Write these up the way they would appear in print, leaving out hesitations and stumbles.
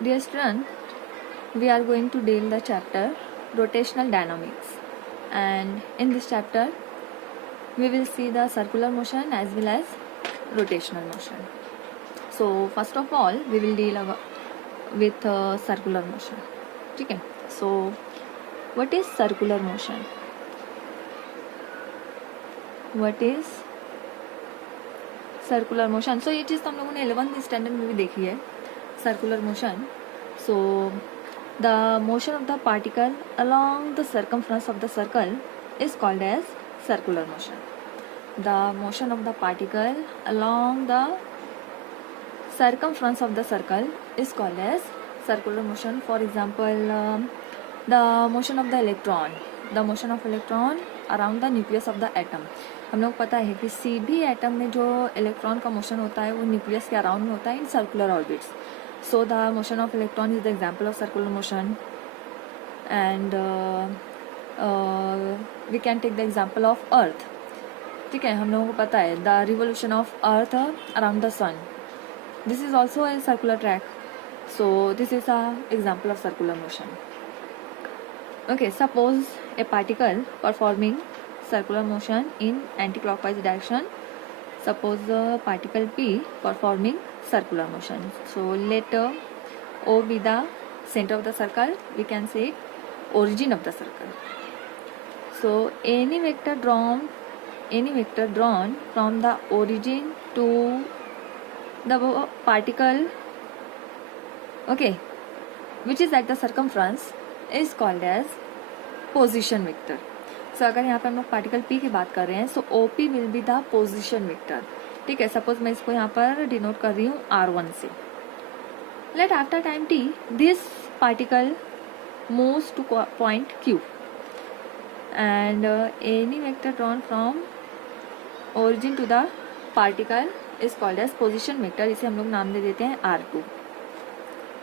Dear student, we are going to deal the chapter rotational dynamics, and in this chapter we will see the circular motion as well as rotational motion. So first of all we will deal with circular motion. Okay, so what is circular motion? What is circular motion? So ये चीज़ तो हम लोगों ने 11th standard में भी देखी है, circular motion. So the motion of the particle along the circumference of the circle is called as circular motion. The motion of the particle along the circumference of the circle is called as circular motion. For example, the motion of the electron around the nucleus of the atom. हम लोग पता है कि किसी atom में जो electron का motion होता है वो न्यूक्लियस के अराउंड में होता है in circular orbits. So the motion of electron is the example of circular motion. And we can take the example of Earth. ठीक है, हम लोगों को पता है the revolution of Earth around the sun. This is also a circular track. So this is a example of circular motion. Okay, suppose a particle performing circular motion in anti-clockwise direction. Suppose the particle P performing circular motion. So let O be the center of the circle. We can say origin of the circle. So any vector drawn from the origin to the particle, okay, which is at the circumference is called as position vector. So अगर यहाँ पे हम लोग particle P की बात कर रहे हैं, so OP will be the position vector. ठीक है, सपोज मैं इसको यहाँ पर डिनोट कर रही हूँ R1 से. Let after time t this particle moves to point Q and any vector drawn from origin to the particle is called as position vector. इसे हम लोग नाम दे देते हैं R2.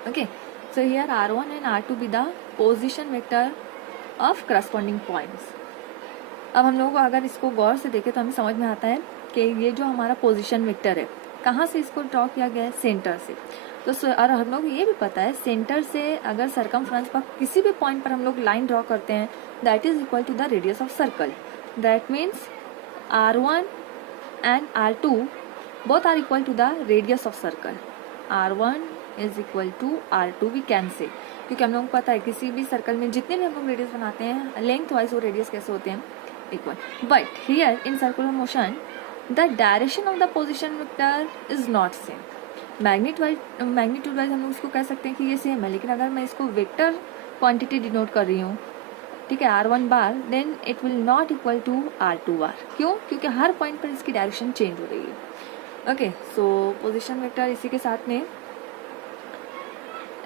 Okay, so here R1 and R2 be the position vector of corresponding points. अब हम लोगों को अगर इसको गौर से देखें तो हमें समझ में आता है कि ये जो हमारा पोजीशन वेक्टर है कहाँ से इसको ड्रॉ किया गया है, सेंटर से. तो और हम लोग ये भी पता है सेंटर से अगर सर्कमफ्रेंस पर किसी भी पॉइंट पर हम लोग लाइन ड्रॉ करते हैं that is equal to the radius of circle. That means R1 and R2 both are equal to the radius of circle. R1 is equal to R2 we can say, क्योंकि हम लोगों को पता है किसी भी सर्कल में जितने भी हम लोग रेडियस बनाते हैं लेंथ वाइज वो रेडियस कैसे होते हैं, equal. But here in circular motion the direction of the position vector is not same. Magnitude wise हम लोग उसको कह सकते हैं कि ये सेम है, लेकिन अगर मैं इसको वेक्टर क्वांटिटी डिनोट कर रही हूँ, ठीक है, R1 bar, then it will not equal to R2 bar. क्यों? क्योंकि हर पॉइंट पर इसकी डायरेक्शन चेंज हो रही है. ओके, सो पोजीशन वेक्टर इसी के साथ में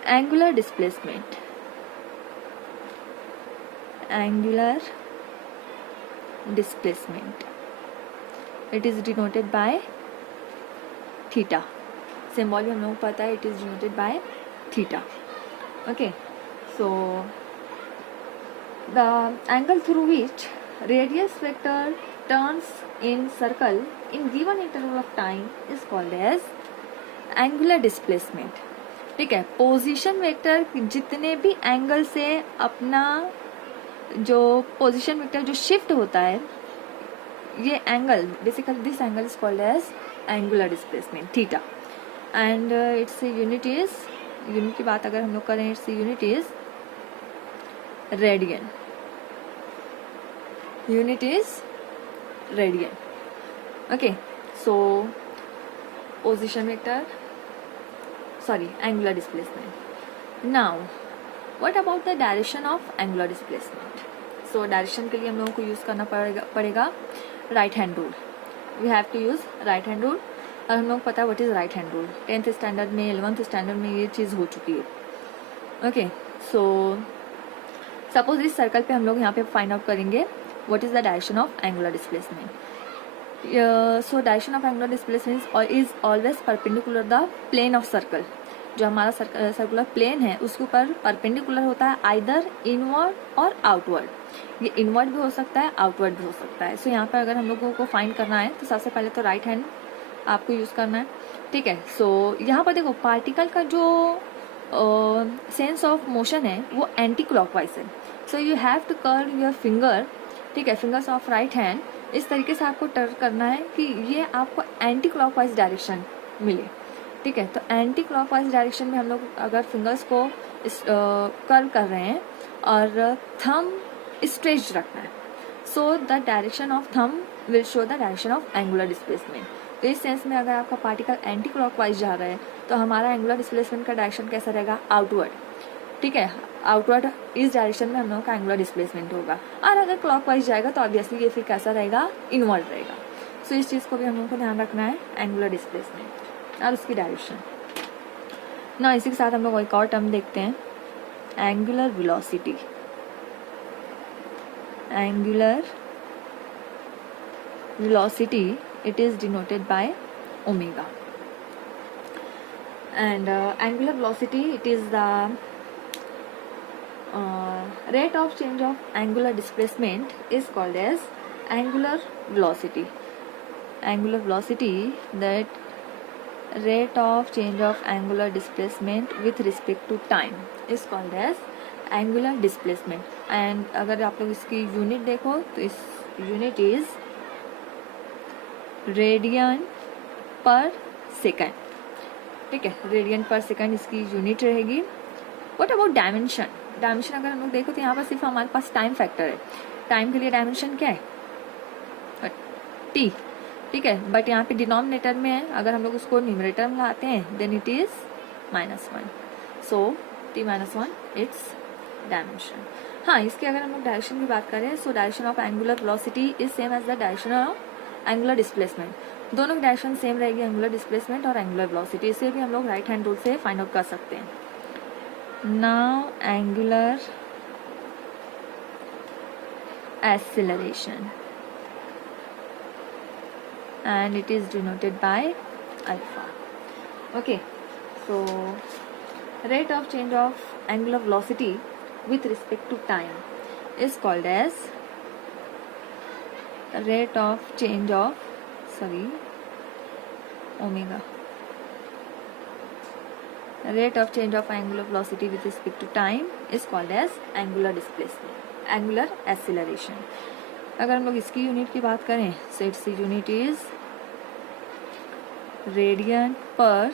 angular displacement. It is denoted by theta. Symbol भी हम लोगों को पता है, it is denoted by theta. Okay, so the angle through which radius vector turns in circle in given interval of time is called as angular displacement. ठीक है, position vector जितने भी एंगल से अपना जो पोजीशन वेक्टर जो shift होता है, ये angle basically this angle is called as angular displacement theta. And its unit की बात अगर हम लोग करें, its unit is radian. Unit is radian. Okay, so position vector, angular displacement. Now what about the direction of angular displacement? So direction के लिए हम लोगों को यूज करना पड़ेगा right hand rule. We have to use right hand rule. और हम लोग पता है what is right hand rule. 10th standard में 11th स्टैंडर्ड में ये चीज़ हो चुकी है. ओके, सो सपोज इस सर्कल पे हम लोग यहाँ पे फाइंड आउट करेंगे what is the direction of angular displacement. So direction of angular displacement is always perpendicular the plane of circle. जो हमारा सर्कुलर प्लेन है उसके ऊपर परपेंडिकुलर होता है, आइदर इनवर्ड और आउटवर्ड. ये इनवर्ड भी हो सकता है, आउटवर्ड भी हो सकता है. सो यहाँ पर अगर हम लोगों को फाइंड करना है तो सबसे पहले तो राइट हैंड आपको यूज करना है. ठीक है, सो यहाँ पर देखो पार्टिकल का जो सेंस ऑफ मोशन है वो एंटी क्लॉकवाइज है. So you have to curve your finger, ठीक है, फिंगर्स ऑफ राइट हैंड इस तरीके से आपको टर्न करना है कि ये आपको एंटी क्लॉकवाइज डायरेक्शन मिले. ठीक है, तो एंटी क्लॉकवाइज डायरेक्शन में हम लोग अगर फिंगर्स को कर्व कर रहे हैं और थंब स्ट्रेच रखना है, so the direction of thumb will show the direction of angular displacement. तो इस सेंस में अगर आपका पार्टिकल एंटी क्लॉकवाइज जा रहा है तो हमारा एंगुलर डिस्प्लेसमेंट का डायरेक्शन कैसा रहेगा, आउटवर्ड. ठीक है, आउटवर्ड इस डायरेक्शन में हम लोगों का एंगुलर डिस्प्लेसमेंट होगा. और अगर क्लॉकवाइज जाएगा तो ऑब्वियसली ये फिर कैसा रहेगा, इनवर्ड रहेगा. सो इस चीज़ को भी हम लोगों को ध्यान रखना है, एंगुलर डिस्प्लेसमेंट और उसकी डायरेक्शन. ना इसी के साथ हम लोग एक और टर्म देखते हैं, angular velocity. Angular velocity, it is denoted by omega, and angular velocity, it is the rate of change of angular displacement is called as angular velocity. Angular velocity, that rate of change of angular displacement with respect to time is called as angular displacement. and अगर आप लोग इसकी unit देखो तो इस unit is radian per second. ठीक है, radian per second इसकी यूनिट रहेगी. What about dimension? डायमेंशन अगर हम लोग देखो तो यहाँ पर सिर्फ हमारे पास टाइम फैक्टर है. टाइम के लिए डायमेंशन क्या है, टी. ठीक है, बट यहाँ पे डिनोमिनेटर में है, अगर हम लोग उसको न्यूमरेटर में लाते हैं then it is -1. So t -1 its dimension. हाँ, इसके अगर हम लोग डायरेक्शन की बात करें, so direction of angular velocity is same as the direction of angular displacement. दोनों की डायरेक्शन सेम रहेगी, एंगुलर डिस्प्लेसमेंट और एंगुलर वेलोसिटी. इसे भी हम लोग राइट हैंड रूल से फाइंड आउट कर सकते हैं. Now angular acceleration and it is denoted by alpha. Okay, so rate of change of angular velocity with respect to time is called as rate of change of omega. Rate of change of angular velocity with respect to time is called as angular displacement, angular acceleration. अगर हम लोग इसकी unit की बात करें, so its unit is radian per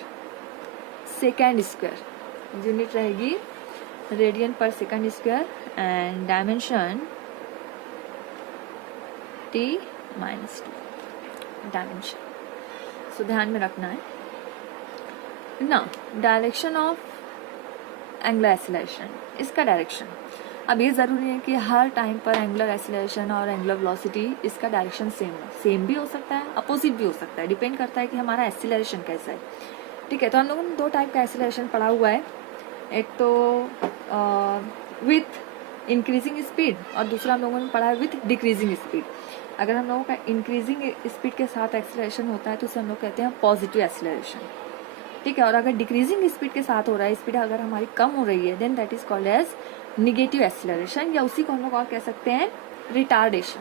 second square. Unit रहेगी radian per second square and dimension t -2 dimension. So ध्यान में रखना है ना. डायरेक्शन ऑफ एंगुलर एक्सेलरेशन, इसका डायरेक्शन. अब ये ज़रूरी है कि हर टाइम पर एंगुलर एक्सेलरेशन और एंगुलर वेलोसिटी इसका डायरेक्शन सेम हो. सेम भी हो सकता है, अपोजिट भी हो सकता है, डिपेंड करता है कि हमारा एक्सेलरेशन कैसा है. ठीक है, तो हम लोगों ने दो टाइप का एक्सेलरेशन पढ़ा हुआ है. एक तो विथ इंक्रीजिंग स्पीड और दूसरा हम लोगों ने पढ़ा है विथ डिक्रीजिंग स्पीड. अगर हम लोगों का इंक्रीजिंग स्पीड के साथ एक्सेलरेशन होता है तो उसे हम लोग कहते हैं पॉजिटिव एक्सेलरेशन. ठीक है, और अगर डिक्रीजिंग स्पीड के साथ हो रहा है, स्पीड अगर हमारी कम हो रही है, then that is called as negative acceleration, या उसी को हम लोग और कह सकते हैं रिटार्डेशन.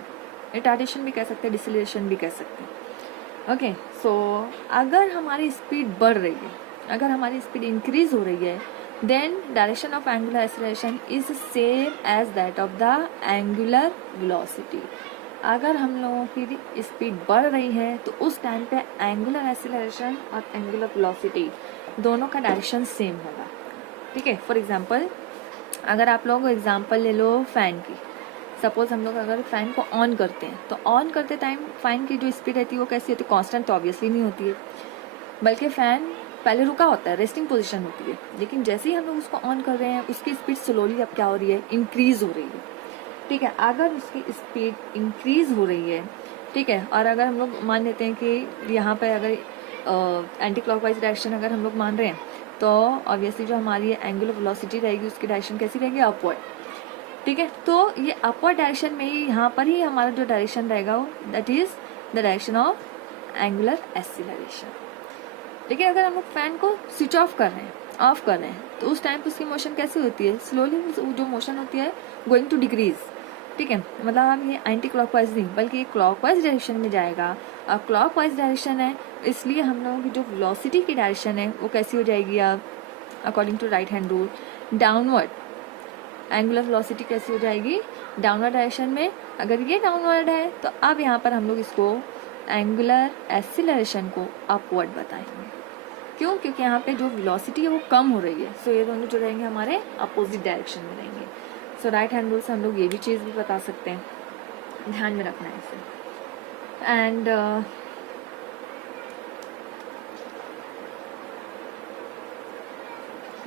रिटार्डेशन भी कह सकते हैं, डिसेलरेशन भी कह सकते हैं. ओके, सो अगर हमारी स्पीड बढ़ रही है, अगर हमारी स्पीड इंक्रीज हो रही है, then direction of angular acceleration is same as that of the angular velocity. अगर हम लोगों की स्पीड बढ़ रही है तो उस टाइम पे एंगुलर एक्सेलरेशन और एंगुलर वेलोसिटी दोनों का डायरेक्शन सेम होगा. ठीक है, फॉर एग्जांपल अगर आप लोग एग्जांपल ले लो फैन की. सपोज हम लोग अगर फैन को ऑन करते हैं तो ऑन करते टाइम फैन की जो स्पीड रहती है वो कैसी होती है, कांस्टेंट तो ऑब्वियसली नहीं होती है, बल्कि फैन पहले रुका होता है, रेस्टिंग पोजीशन होती है. लेकिन जैसे ही हम लोग उसको ऑन कर रहे हैं उसकी स्पीड स्लोली अब क्या हो रही है, इंक्रीज हो रही है. ठीक है, अगर उसकी स्पीड इंक्रीज हो रही है, ठीक है, और अगर हम लोग मान लेते हैं कि यहाँ पे अगर एंटी क्लॉकवाइज डायरेक्शन अगर हम लोग मान रहे हैं तो ऑब्वियसली जो हमारी एंगुलर वेलोसिटी रहेगी उसकी डायरेक्शन कैसी रहेगी, अपवर्ड. ठीक है, तो ये अपवर्ड डायरेक्शन में ही यहाँ पर ही हमारा जो डायरेक्शन रहेगा वो that is the direction of angular acceleration. लेकिन अगर हम लोग फैन को स्विच ऑफ कर रहे हैं, ऑफ कर रहे हैं, तो उस टाइम पर उसकी मोशन कैसी होती है, स्लोली जो मोशन होती है गोइंग टू डिक्रीज. ठीक है, मतलब अब ये एंटी क्लॉकवाइज नहीं बल्कि ये क्लॉकवाइज डायरेक्शन में जाएगा. और क्लॉकवाइज डायरेक्शन है इसलिए हम लोगों की जो वेलोसिटी की डायरेक्शन है वो कैसी हो जाएगी, अब according to right hand rule. Downward angular velocity कैसी हो जाएगी, डाउनवर्ड डायरेक्शन में. अगर ये डाउनवर्ड है तो अब यहाँ पर हम लोग इसको एंगुलर एक्सीलरेशन को अपवर्ड बताएंगे. क्यों? क्योंकि यहाँ पे जो वेलोसिटी है वो कम हो रही है. सो ये दोनों जो रहेंगे हमारे अपोजिट डायरेक्शन में रहेंगे. सो राइट हैंड रूल से हम लोग ये भी चीज़ भी बता सकते हैं, ध्यान में रखना है इसे. And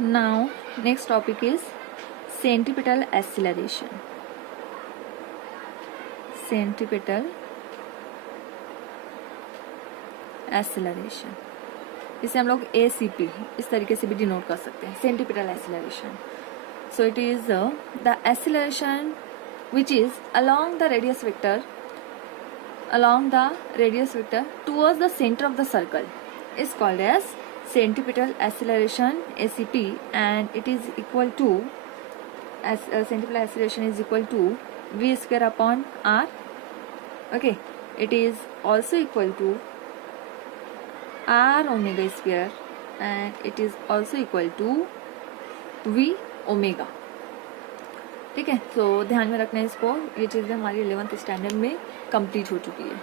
now next topic is centripetal acceleration. Centripetal acceleration, इसे हम लोग ACP इस तरीके से भी डिनोट कर सकते हैं, centripetal acceleration. So it is the acceleration which is along the radius vector towards the center of the circle is called as centripetal acceleration, ACP, and it is equal to centripetal acceleration is equal to v square upon r. Okay, it is also equal to r omega square and it is also equal to v omega. ठीक है. तो ध्यान में रखना है इसको. ये चीज़ें हमारी 11th स्टैंडर्ड में कंप्लीट हो चुकी है.